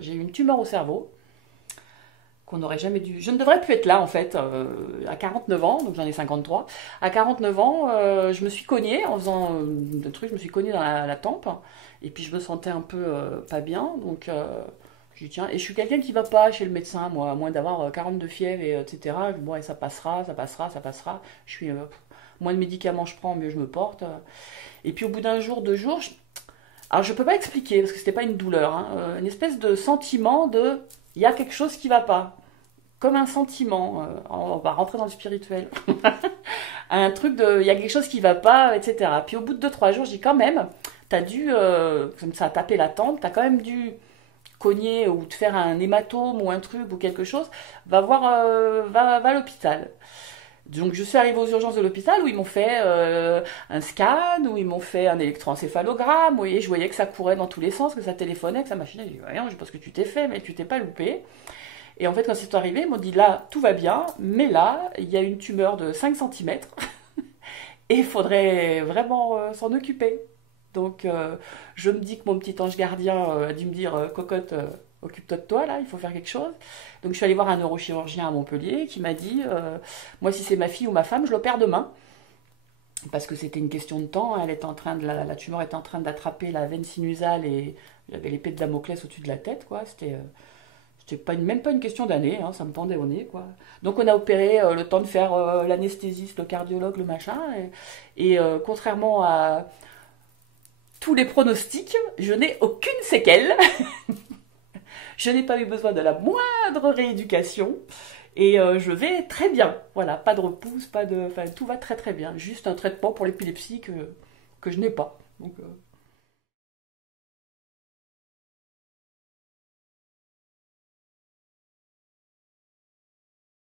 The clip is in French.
J'ai eu une tumeur au cerveau qu'on n'aurait jamais dû. Je ne devrais plus être là en fait, à 49 ans, donc j'en ai 53. À 49 ans, je me suis cognée en faisant des trucs, je me suis cognée dans la tempe, et puis je me sentais un peu pas bien, donc je dis tiens, et je suis quelqu'un qui va pas chez le médecin, moi, à moins d'avoir 40 de fièvre, et, etc. Bon, et ça passera, ça passera, ça passera. Je suis, moins de médicaments je prends, mieux je me porte. Et puis au bout d'un jour, 2 jours, alors je peux pas expliquer parce que c'était pas une douleur, hein, une espèce de sentiment de il y a quelque chose qui va pas, comme un sentiment. On va rentrer dans le spirituel, un truc de il y a quelque chose qui va pas, etc. Puis au bout de 2 3 jours, je dis quand même, t'as dû comme ça taper la tente, t'as quand même dû cogner ou te faire un hématome ou un truc ou quelque chose. Va voir, va à l'hôpital. Donc je suis arrivée aux urgences de l'hôpital où ils m'ont fait un scan, où ils m'ont fait un électroencéphalogramme, et je voyais que ça courait dans tous les sens, que ça téléphonait, que ça machinait. Je dis rien, je sais pas ce que tu t'es fait, mais tu t'es pas loupé. Et en fait, quand c'est arrivé, ils m'ont dit là, tout va bien, mais là, il y a une tumeur de 5 cm et il faudrait vraiment s'en occuper. Donc je me dis que mon petit ange gardien a dû me dire cocotte, occupe-toi de toi là, il faut faire quelque chose. Donc je suis allée voir un neurochirurgien à Montpellier qui m'a dit moi si c'est ma fille ou ma femme, je l'opère demain. Parce que c'était une question de temps, elle était en train de la tumeur était en train d'attraper la veine sinusale et il y avait l'épée de Damoclès au-dessus de la tête quoi, c'était pas même pas une question d'année, hein, ça me pendait au nez quoi. Donc on a opéré le temps de faire l'anesthésiste, le cardiologue, le machin et contrairement à tous les pronostics, je n'ai aucune séquelle. Je n'ai pas eu besoin de la moindre rééducation. Et je vais très bien. Voilà, pas de repousse, pas de. Enfin, tout va très très bien. Juste un traitement pour l'épilepsie que je n'ai pas. Donc,